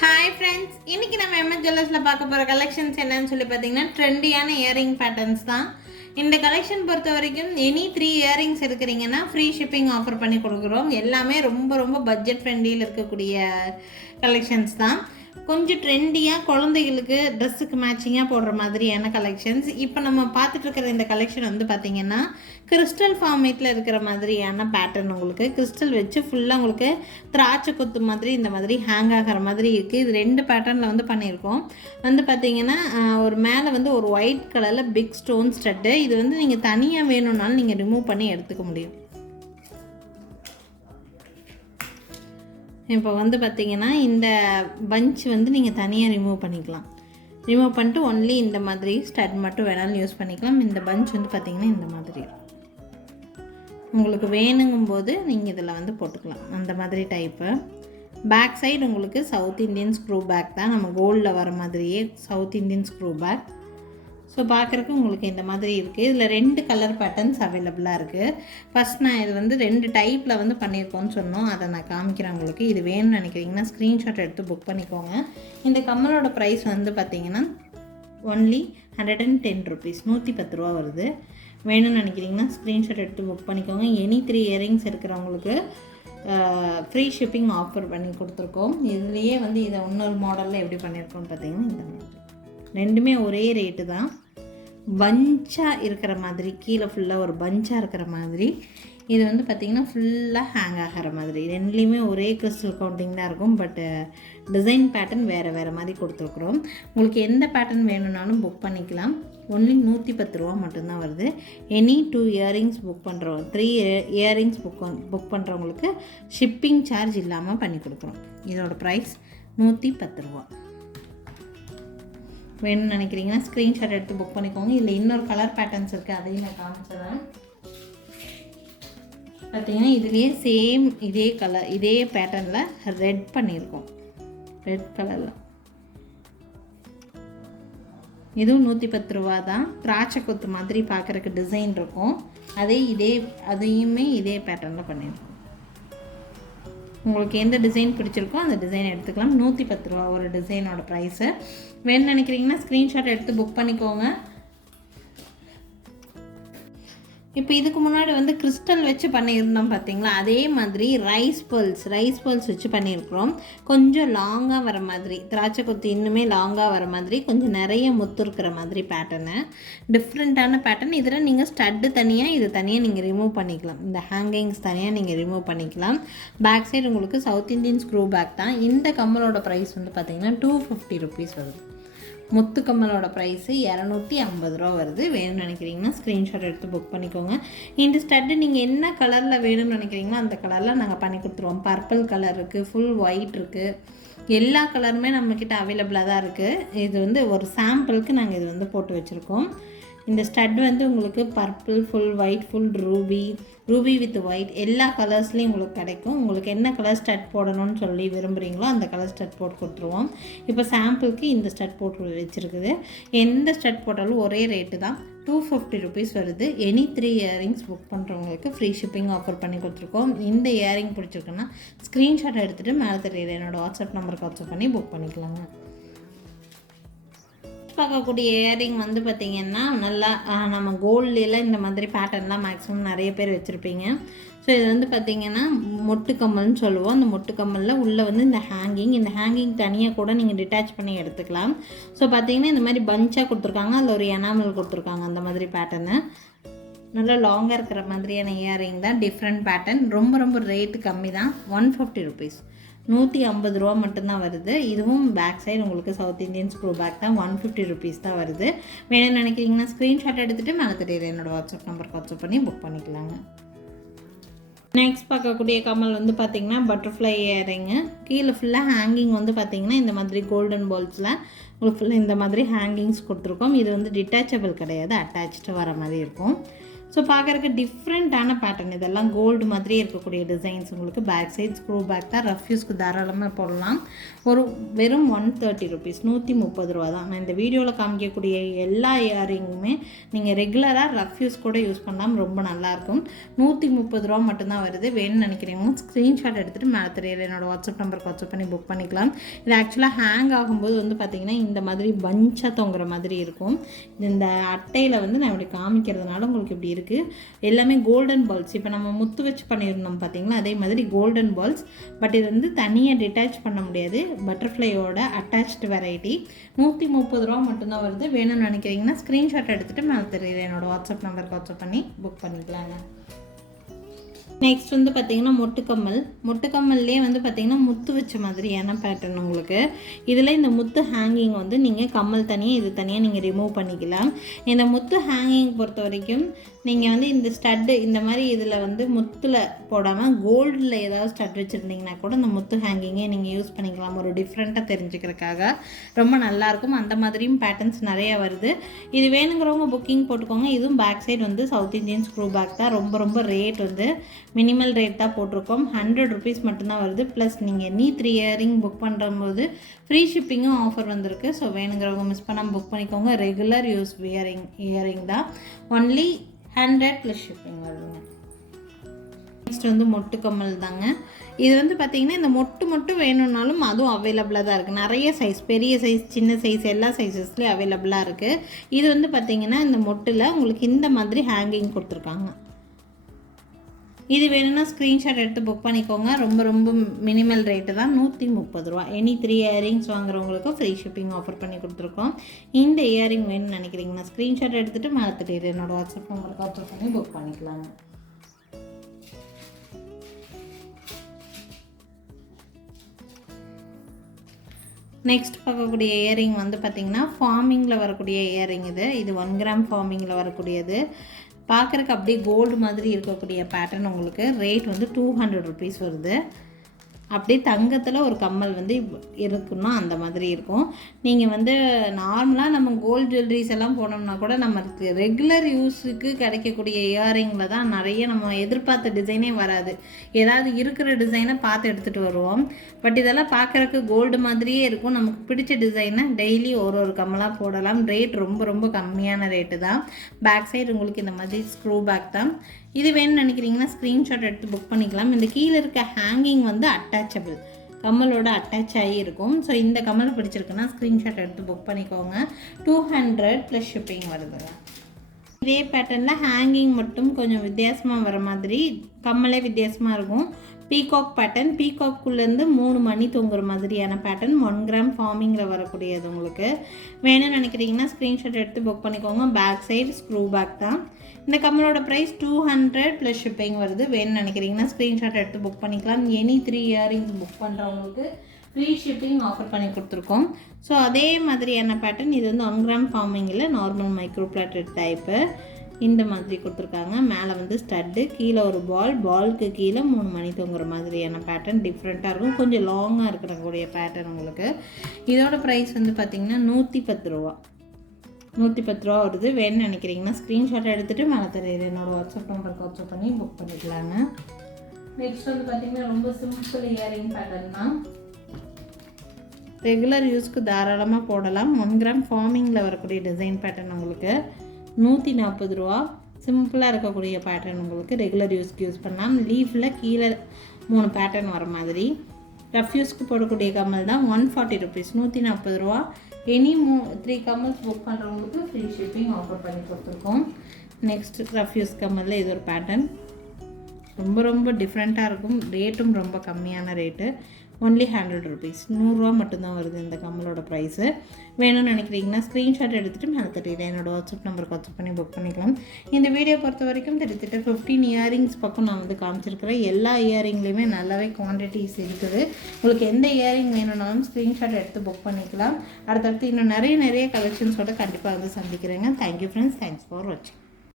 Hi friends இன்னைக்கு நம்ம MS ஜுவல்லர்ஸில் பார்க்க போகிற கலெக்ஷன்ஸ் என்னன்னு சொல்லி பார்த்தீங்கன்னா ட்ரெண்டியான இயரிங் பேட்டர்ன்ஸ் தான். இந்த கலெக்ஷன் பொறுத்த வரைக்கும் எனி த்ரீ இயரிங்ஸ் இருக்கிறீங்கன்னா ஃப்ரீ ஷிப்பிங் ஆஃபர் பண்ணி கொடுக்குறோம். எல்லாமே ரொம்ப ரொம்ப பட்ஜெட் ஃப்ரெண்ட்லியில் இருக்கக்கூடிய கலெக்ஷன்ஸ் தான். கொஞ்சம் ட்ரெண்டியாக குழந்தைகளுக்கு ட்ரெஸ்ஸுக்கு மேட்சிங்காக போடுற மாதிரியான கலெக்ஷன்ஸ் இப்போ நம்ம பார்த்துட்டு இருக்கிற இந்த கலெக்ஷன் வந்து பார்த்திங்கன்னா கிறிஸ்டல் ஃபார்மேட்டில் இருக்கிற மாதிரியான பேட்டர்ன் உங்களுக்கு. கிறிஸ்டல் வச்சு ஃபுல்லாக உங்களுக்கு திராட்சை கொத்து மாதிரி இந்த மாதிரி ஹேங் ஆகிற மாதிரி இருக்குது இது ரெண்டு பேட்டர்னில் வந்து பண்ணியிருக்கோம். வந்து பார்த்திங்கன்னா ஒரு மேலே வந்து ஒரு ஒயிட் கலரில் பிக் ஸ்டோன் ஸ்டட்டு இது வந்து நீங்கள் தனியாக வேணும்னாலும் நீங்கள் ரிமூவ் பண்ணி எடுத்துக்க முடியும். இப்போ வந்து பார்த்தீங்கன்னா இந்த பஞ்ச் வந்து நீங்கள் தனியாக ரிமூவ் பண்ணிக்கலாம். ரிமூவ் பண்ணிட்டு ஒன்லி இந்த மாதிரி ஸ்டட் மட்டும் வேணாலும் யூஸ் பண்ணிக்கலாம். இந்த பஞ்ச் வந்து பார்த்திங்கன்னா இந்த மாதிரி. உங்களுக்கு வேணுங்கும் போது நீங்கள் இதில் வந்து போட்டுக்கலாம். அந்த மாதிரி டைப்பு பேக் சைடு உங்களுக்கு சவுத் இந்தியன் ஸ்க்ரூ பேக் தான். நம்ம கோல்டில் வர மாதிரியே South Indian screw back so பார்க்குறக்கு உங்களுக்கு இந்த மாதிரி இருக்குது இதில் ரெண்டு கலர் பேட்டர்ன்ஸ் அவைலபிளாக இருக்குது ஃபஸ்ட் நான் இது வந்து ரெண்டு டைப்பில் வந்து பண்ணியிருக்கோன்னு சொன்னோம். அதை நான் காமிக்கிறேன் உங்களுக்கு. இது வேணும்னு நினைக்கிறீங்கன்னா ஸ்க்ரீன்ஷாட் எடுத்து புக் பண்ணிக்கோங்க. இந்த கம்மலோட ப்ரைஸ் வந்து பார்த்தீங்கன்னா only hundred and ten rupees நூற்றி பத்து ரூபா வருது. வேணும்னு நினைக்கிறீங்கன்னா ஸ்க்ரீன்ஷாட் எடுத்து புக் பண்ணிக்கோங்க. எனி த்ரீ இயரிங்ஸ் இருக்கிறவங்களுக்கு ஃப்ரீ ஷிப்பிங் ஆஃபர் பண்ணி கொடுத்துருக்கோம். இதுலேயே வந்து இதை இன்னொரு மாடலில் எப்படி பண்ணியிருக்கோம்னு பார்த்தீங்கன்னா இந்த மாதிரி ரெண்டுமே ஒரே ரேட்டு தான். பஞ்சாக இருக்கிற மாதிரி கீழே ஃபுல்லாக ஒரு பஞ்சாக இருக்கிற மாதிரி இது வந்து பார்த்திங்கன்னா ஃபுல்லாக ஹேங் ஆகிற மாதிரி. ரெண்டுலேயுமே ஒரே கிறிஸ்டல் கவுண்டிங் தான் இருக்கும் பட்டு டிசைன் பேட்டர்ன் வேறு வேறு மாதிரி கொடுத்துருக்குறோம். உங்களுக்கு எந்த பேட்டர்ன் வேணும்னாலும் புக் பண்ணிக்கலாம். ஒன்லி நூற்றி பத்து ரூபா மட்டும்தான் வருது. எனி டூ இயரிங்ஸ் புக் பண்ணுறோம் த்ரீ இயரிங்ஸ் புக் புக் பண்ணுறவங்களுக்கு ஷிப்பிங் சார்ஜ் இல்லாமல் பண்ணி கொடுக்குறோம். இதோட ப்ரைஸ் நூற்றி பத்து ரூபா. வேணும்னு நினைக்கிறீங்கன்னா ஸ்க்ரீன்ஷாட் எடுத்து புக் பண்ணிக்கோங்க. இல்லை இன்னொரு கலர் பேட்டர்ன்ஸ் இருக்குது அதையும் நான் காமிச்சிடுறேன். பார்த்தீங்கன்னா இதுலேயே சேம் இதே கலர் இதே பேட்டர்னில் ரெட் பண்ணியிருக்கோம். ரெட் கலரில் இதுவும் நூற்றி பத்து ரூபா தான். திராட்சை கொத்து மாதிரி பார்க்குறக்கு டிசைன் இருக்கும். அதே இதே அதையுமே இதே பேட்டர்னில் பண்ணியிருக்கோம். உங்களுக்கு எந்த டிசைன் பிடிச்சிருக்கோ அந்த டிசைன் எடுத்துக்கலாம். நூற்றி பத்து ரூபா ஒரு டிசைனோட ப்ரைஸு வேணும்னு நினைக்கிறீங்கன்னா ஸ்க்ரீன்ஷாட் எடுத்து புக் பண்ணிக்கோங்க. இப்போ இதுக்கு முன்னாடி வந்து கிறிஸ்டல் வச்சு பண்ணியிருந்தோம் பார்த்தீங்களா? அதே மாதிரி ரைஸ் பேர்ல்ஸ் ரைஸ் பேர்ல்ஸ் வச்சு பண்ணியிருக்கிறோம். கொஞ்சம் லாங்காக வர மாதிரி திராட்சை கொத்து இன்னுமே லாங்காக வர மாதிரி கொஞ்சம் நிறைய முத்து இருக்கிற மாதிரி பேட்டர்னு டிஃப்ரெண்ட்டான பேட்டர்ன் இதில் நீங்கள் ஸ்டட்டு தனியாக இது தனியாக நீங்கள் ரிமூவ் பண்ணிக்கலாம். இந்த ஹேங்கிங்ஸ் தனியாக நீங்கள் ரிமூவ் பண்ணிக்கலாம். பேக் சைடு உங்களுக்கு சவுத் இந்தியன் ஸ்க்ரூ பேக் தான். இந்த கம்மலோட ப்ரைஸ் வந்து பார்த்திங்கன்னா டூ ஃபிஃப்டி ருபீஸ் வருது. முத்துக்கம்மலோட ப்ரைஸு இரநூத்தி ஐம்பது ரூபா வருது. வேணும்னு நினைக்கிறீங்கன்னா ஸ்க்ரீன்ஷாட் எடுத்து புக் பண்ணிக்கோங்க. இந்த ஸ்டட்டு நீங்கள் என்ன கலரில் வேணும்னு நினைக்கிறீங்களோ அந்த கலரில் நாங்கள் பண்ணி கொடுத்துருவோம். பர்பிள் கலர் இருக்குது ஃபுல் ஒயிட் இருக்குது எல்லா கலருமே நம்மக்கிட்ட அவைலபிளாக தான் இருக்குது இது வந்து ஒரு சாம்பிளுக்கு நாங்கள் இது வந்து போட்டு வச்சுருக்கோம். இந்த ஸ்டட் வந்து உங்களுக்கு purple full white full ruby ruby with white எல்லா கலர்ஸ்லேயும் உங்களுக்கு கிடைக்கும். உங்களுக்கு என்ன கலர் ஸ்டட் போடணும்னு சொல்லி விரும்புகிறீங்களோ அந்த கலர் ஸ்டட் போட்டு கொடுத்துருவோம். இப்போ சாம்பிளுக்கு இந்த ஸ்டட் போட்டு வச்சுருக்குது. எந்த ஸ்டட் போட்டாலும் ஒரே ரேட்டு தான். டூ ஃபிஃப்டி ருபீஸ் வருது. எனி த்ரீ இயரிங்ஸ் புக் பண்ணுறவங்களுக்கு ஃப்ரீ ஷிப்பிங் ஆஃபர் பண்ணி கொடுத்துருக்கோம். இந்த இயரிங் பிடிச்சிருக்குன்னா ஸ்க்ரீன்ஷாட் எடுத்துகிட்டு மேலே தெரியல என்னோடய வாட்ஸ்அப் நம்பருக்கு வாட்ஸ்அப் பண்ணி புக் பண்ணிக்கலாங்க. பார்க்கக்கூடிய இயரிங் வந்து பார்த்திங்கன்னா நல்லா நம்ம கோல்டில் இந்த மாதிரி பேட்டர்ன்லாம் மேக்ஸிமம் நிறைய பேர் வச்சுருப்பீங்க. ஸோ இது வந்து பார்த்திங்கன்னா மொட்டு கம்மல்னு சொல்லுவோம். அந்த மொட்டு கம்மலில் உள்ளே வந்து இந்த ஹேங்கிங் இந்த ஹேங்கிங் தனியாக கூட நீங்கள் டிட்டாச் பண்ணி எடுத்துக்கலாம். ஸோ பார்த்தீங்கன்னா இந்த மாதிரி பஞ்சாக கொடுத்துருக்காங்க. அதில் ஒரு எனாமல் கொடுத்துருக்காங்க அந்த மாதிரி பேட்டர்னு நல்லா லாங்காக இருக்கிற மாதிரியான இயரிங் தான். டிஃப்ரெண்ட் பேட்டர்ன் ரொம்ப ரொம்ப ரேட்டு கம்மி தான். ஒன் ஃபிஃப்டி ருபீஸ் நூற்றி ஐம்பது ரூபா மட்டும்தான் வருது. இதுவும் பேக் சைடு உங்களுக்கு சவுத் இந்தியன் ஸ்க்ரூ பேக் தான். ஒன் ஃபிஃப்டி ருபீஸ் தான் வருது. வேணும்னு நினைக்கிறீங்கன்னா ஸ்க்ரீன்ஷாட் எடுத்துகிட்டு மேலே தெரியுது என்னோட வாட்ஸ்அப் நம்பருக்கு வாட்ஸ்அப் பண்ணி புக் பண்ணிக்கலாங்க. நெக்ஸ்ட் பார்க்கக்கூடிய கமல் வந்து பார்த்திங்கன்னா பட்டர்ஃப்ளை இயரிங்கு கீழே ஃபுல்லாக ஹேங்கிங் வந்து பார்த்திங்கன்னா இந்த மாதிரி கோல்டன் பால்ஸில் உங்களுக்கு ஃபுல்லாக இந்த மாதிரி ஹேங்கிங்ஸ் கொடுத்துருக்கோம். இது வந்து டிட்டாச்சபிள் கிடையாது. அட்டாச்சு வர மாதிரி இருக்கும். ஸோ பார்க்குறக்கு டிஃப்ரெண்ட்டான பேட்டர்ன் இதெல்லாம் கோல்டு மாதிரியே இருக்கக்கூடிய டிசைன்ஸ் உங்களுக்கு பேக் சைட் ஸ்க்ரூ பேக் தான். ரஃப் யூஸ்க்கு தாராளமாக போடலாம். ஒரு வெறும் ஒன் தேர்ட்டி ருபீஸ் நூற்றி முப்பது ரூபா தான் நான் இந்த வீடியோவில் காமிக்கக்கூடிய எல்லா இயரிங்குமே நீங்கள் ரெகுலராக ரஃப் யூஸ் கூட யூஸ் பண்ணலாம். ரொம்ப நல்லாயிருக்கும். நூற்றி முப்பது ரூபா மட்டும்தான் வருது. வேணும்னு நினைக்கிறீங்க. ஸ்க்ரீன்ஷாட் எடுத்துகிட்டு மேலே தெரியல என்னோடய வாட்ஸ்அப் நம்பருக்கு வாட்ஸ்அப் பண்ணி புக் பண்ணிக்கலாம். இது ஆக்சுவலாக ஹேங் ஆகும்போது வந்து பார்த்திங்கன்னா இந்த மாதிரி பஞ்சாக தொங்குற மாதிரி இருக்கும். இந்த அட்டையில் வந்து நான் இப்படி காமிக்கிறதுனால உங்களுக்கு இப்படி இருக்குது எல்லாமே கோல்டன் பால்ஸ் இப்போ நம்ம முத்து வச்சு பண்ணியிருந்தோம் பார்த்திங்களா அதே மாதிரி கோல்டன் பால்ஸ் பட் இது வந்து தனியாக டிட்டாச் பண்ண முடியாது. பட்டர்ஃப்ளையோட அட்டாச்டு வெரைட்டி நூற்றி முப்பது ரூபா மட்டும்தான் வருது. வேணும்னு நினைக்கிறீங்கன்னா ஸ்க்ரீன்ஷாட் எடுத்துகிட்டு மேலே தெரியுது. என்னோடய வாட்ஸ்அப் நம்பருக்கு வாட்ஸ்அப் பண்ணி புக் பண்ணிக்கலாங்க. நெக்ஸ்ட் வந்து பார்த்தீங்கன்னா மொட்டுக்கம்மல். மொட்டுக்கம்மல்லே வந்து பார்த்தீங்கன்னா முத்து வச்ச மாதிரியான பேட்டர்ன் உங்களுக்கு. இதில் இந்த முத்து ஹேங்கிங் வந்து நீங்கள் கம்மல் தனியாக இது தனியாக நீங்கள் ரிமூவ் பண்ணிக்கலாம். இந்த முத்து ஹேங்கிங் பொறுத்த வரைக்கும் நீங்கள் வந்து இந்த ஸ்டட்டு இந்த மாதிரி இதில் வந்து முத்தில் போடாமல் கோல்டில் ஏதாவது ஸ்டட் வச்சுருந்தீங்கன்னா கூட இந்த முத்து ஹேங்கிங்கே நீங்கள் யூஸ் பண்ணிக்கலாம். ஒரு டிஃப்ரெண்ட்டாக தெரிஞ்சுக்கிறதுக்காக. ரொம்ப நல்லாயிருக்கும். அந்த மாதிரியும் பேட்டர்ன்ஸ் நிறையா வருது. இது வேணுங்கிறவங்க புக்கிங் போட்டுக்கோங்க. இதுவும் பேக் சைடு வந்து சவுத் இந்தியன் ஸ்க்ரூ பேக் தான். ரொம்ப ரொம்ப ரேட் வந்து மினிமல் ரேட் தான் போட்டிருக்கோம். ஹண்ட்ரட் ருபீஸ் மட்டும்தான் வருது. ப்ளஸ் நீங்கள் நீ த்ரீ இயரிங் புக் பண்ணும்போது ஃப்ரீ ஷிப்பிங்கும் ஆஃபர் வந்திருக்கு. ஸோ வேணுங்கிறவங்க மிஸ் பண்ணாமல் புக் பண்ணிக்கோங்க. ரெகுலர் யூஸ் இயரிங் இயரிங் தான். ஒன்லி ஹண்ட்ரட் ப்ளஸ் ஷிப்பிங் வருதுங்க. நெக்ஸ்ட் வந்து மொட்டு கம்மல் தாங்க. இது வந்து பார்த்திங்கன்னா இந்த மொட்டு மட்டும் வேணும்னாலும் அதுவும் அவைலபிளாக தான் இருக்குது நிறைய சைஸ் பெரிய சைஸ் சின்ன சைஸ் எல்லா சைஸஸ்லேயும் அவைலபிளாக இருக்குது இது வந்து பார்த்திங்கன்னா இந்த மொட்டில் உங்களுக்கு இந்த மாதிரி ஹேங்கிங் கொடுத்துருக்காங்க. இது வேணும்னா ஸ்க்ரீன்ஷாட் எடுத்து புக் பண்ணிக்கோங்க. ரொம்ப ரொம்ப மினிமல் ரேட்டு தான். நூற்றி முப்பது ரூபா. எனி த்ரீ இயரிங்ஸ் வாங்குறவங்களுக்கும் ஃப்ரீ ஷிப்பிங் ஆஃபர் பண்ணி கொடுத்துருக்கோம். இந்த இயரிங் வேணும்னு நினைக்கிறீங்கன்னா ஸ்க்ரீன்ஷாட் எடுத்துகிட்டு மேலே என்னோட வாட்ஸ்அப் நம்பருக்கு ஆஃபர் பண்ணி புக் பண்ணிக்கலாங்க. நெக்ஸ்ட் பார்க்கக்கூடிய இயரிங் வந்து பார்த்திங்கன்னா ஃபார்மிங்கில் வரக்கூடிய இயரிங் இது. இது ஒன் கிராம் ஃபார்மிங்கில் வரக்கூடியது. பார்க்குறக்கு அப்படியே கோல்டு மாதிரி இருக்கக்கூடிய பேட்டர்ன் உங்களுக்கு ரேட் வந்து டூ ஹண்ட்ரட் ருபீஸ் வருது. அப்படியே தங்கத்தில் ஒரு கம்மல் வந்து இருக்குன்னா அந்த மாதிரி இருக்கும். நீங்கள் வந்து நார்மலாக நம்ம கோல்டு ஜுவல்லரிஸ் எல்லாம் போனோம்னா கூட நமக்கு ரெகுலர் யூஸுக்கு கிடைக்கக்கூடிய இயரிங்கில் தான் நிறைய நம்ம எதிர்பார்த்த டிசைனே வராது. ஏதாவது இருக்கிற டிசைனை பார்த்து எடுத்துகிட்டு வருவோம். பட் இதெல்லாம் பார்க்குறக்கு கோல்டு மாதிரியே இருக்கும். நமக்கு பிடிச்ச டிசைனை டெய்லி ஒரு ஒரு கம்மலாக போடலாம். ரேட் ரொம்ப ரொம்ப கம்மியான ரேட்டு தான். பேக் சைடு உங்களுக்கு இந்த மாதிரி ஸ்க்ரூ பேக் தான். இது வேணும்னு நினைக்கிறீங்கன்னா ஸ்க்ரீன்ஷாட் எடுத்து புக் பண்ணிக்கலாம். இந்த கீழே இருக்க ஹேங்கிங் வந்து அட்டாச்சபிள் கம்மலோட அட்டாச் ஆகி இருக்கும். ஸோ இந்த கம்மல் பிடிச்சிருக்குன்னா ஸ்க்ரீன்ஷாட் எடுத்து புக் பண்ணிக்கோங்க. டூ ஹண்ட்ரட் ப்ளஸ் ஷிப்பிங் வருது இதே பேட்டர்னில் ஹேங்கிங் மட்டும் கொஞ்சம் வித்தியாசமாக வர மாதிரி கம்மலே வித்தியாசமாக இருக்கும். பீகாக் பேட்டர்ன் பீகாக்குள்ளேருந்து மூணு மணி தூங்குற மாதிரியான பேட்டர்ன் ஒன் கிராம் ஃபார்மிங்கில் வரக்கூடியது உங்களுக்கு. வேணும்னு நினைக்கிறீங்கன்னா ஸ்க்ரீன்ஷாட் எடுத்து புக் பண்ணிக்கோங்க. பேக் சைடு ஸ்க்ரூ பேக் தான். இந்த கம்மலோட price two hundred plus shipping வருது. வேணும்னு நினைக்கிறீங்கன்னா ஸ்க்ரீன்ஷாட் எடுத்து புக் பண்ணிக்கலாம். எனி த்ரீ இயரிங்ஸ் புக் பண்ணுறவங்களுக்கு ஃப்ரீ ஷிப்பிங் ஆஃபர் பண்ணி கொடுத்துருக்கோம். ஸோ அதே மாதிரியான பேட்டர்ன் இது வந்து ஒன் கிராம் ஃபார்மிங்கில் நார்மல் மைக்ரோ பிளாட்டட் டைப்பு இந்த மாதிரி கொடுத்துருக்காங்க. மேலே வந்து ஸ்டட்டு கீழே ஒரு பால் பால்க்கு கீழே மூணு மணி தொங்குற மாதிரியான பேட்டர்ன் டிஃப்ரெண்ட்டாக இருக்கும். கொஞ்சம் லாங்காக இருக்கிறக்கூடிய பேட்டர்ன் உங்களுக்கு. இதோட ப்ரைஸ் வந்து பார்த்திங்கன்னா நூற்றி பத்து ரூபா. நூற்றி பத்து ரூபா வருது. வேணும்னு நினைக்கிறீங்கன்னா ஸ்க்ரீன்ஷாட் எடுத்துகிட்டு மேலே தெரியுது. என்னோடய வாட்ஸ்அப் நம்பருக்கு வாட்ஸ்அப் பண்ணி புக் பண்ணிக்கலாங்க. நெக்ஸ்ட் வந்து பார்த்திங்கன்னா ரொம்ப சிம்பிள் இயரிங் பேட்டர்ன் தான். ரெகுலர் யூஸ்க்கு தாராளமாக போடலாம். ஒன் கிராம் ஃபார்மிங்கில் வரக்கூடிய டிசைன் பேட்டர்ன் உங்களுக்கு. நூற்றி நாற்பது ரூபா. சிம்பிளாக இருக்கக்கூடிய பேட்டர்ன் உங்களுக்கு ரெகுலர் யூஸ்க்கு யூஸ் பண்ணலாம். லீஃபில் கீழே மூணு பேட்டர்ன் வர மாதிரி. ரஃப் யூஸ்க்கு போடக்கூடிய கம்மல் தான். ஒன் ஃபார்ட்டி ருபீஸ் நூற்றி நாற்பது ரூபா. எனி மூ த்ரீ கமல்ஸ் புக் பண்ணுறவங்களுக்கு ஃப்ரீ ஷிப்பிங் ஆஃபர் பண்ணி கொடுத்துருக்கோம். நெக்ஸ்ட் ரஃப்யூஸ் யூஸ் இது ஒரு பேட்டர்ன் ரொம்ப ரொம்ப டிஃப்ரெண்ட்டாக இருக்கும். ரேட்டும் ரொம்ப கம்மியான ரேட்டு ஒன்லி ஹண்ட்ரட் ருபீஸ் நூறுரூவா மட்டும்தான் வருது இந்த கம்மலோட ப்ரைஸு வேணும்னு நினைக்கிறீங்கன்னா ஸ்க்ரீன்ஷாட் எடுத்துகிட்டு மேலே தெரியல என்னோடய வாட்ஸ்அப் நம்பருக்கு வாட்ஸ்அப் பண்ணி புக் பண்ணிக்கலாம். இந்த வீடியோ பொறுத்த வரைக்கும் கிட்டத்தட்ட ஃபிஃப்டீன் இயரிங்ஸ் பக்கம் நான் வந்து காமிச்சிருக்கிறேன். எல்லா இயரிங்லேயுமே நல்லாவே குவான்டிட்டிஸ் இருக்குது. உங்களுக்கு எந்த இயரிங் வேணும்னாலும் ஸ்க்ரீன்ஷாட் எடுத்து புக் பண்ணிக்கலாம். அடுத்தடுத்து இன்னும் நிறைய நிறைய கலெக்ஷன்ஸோட கண்டிப்பாக வந்து சந்திக்கிறேங்க. Thank you friends thanks for வாட்சிங்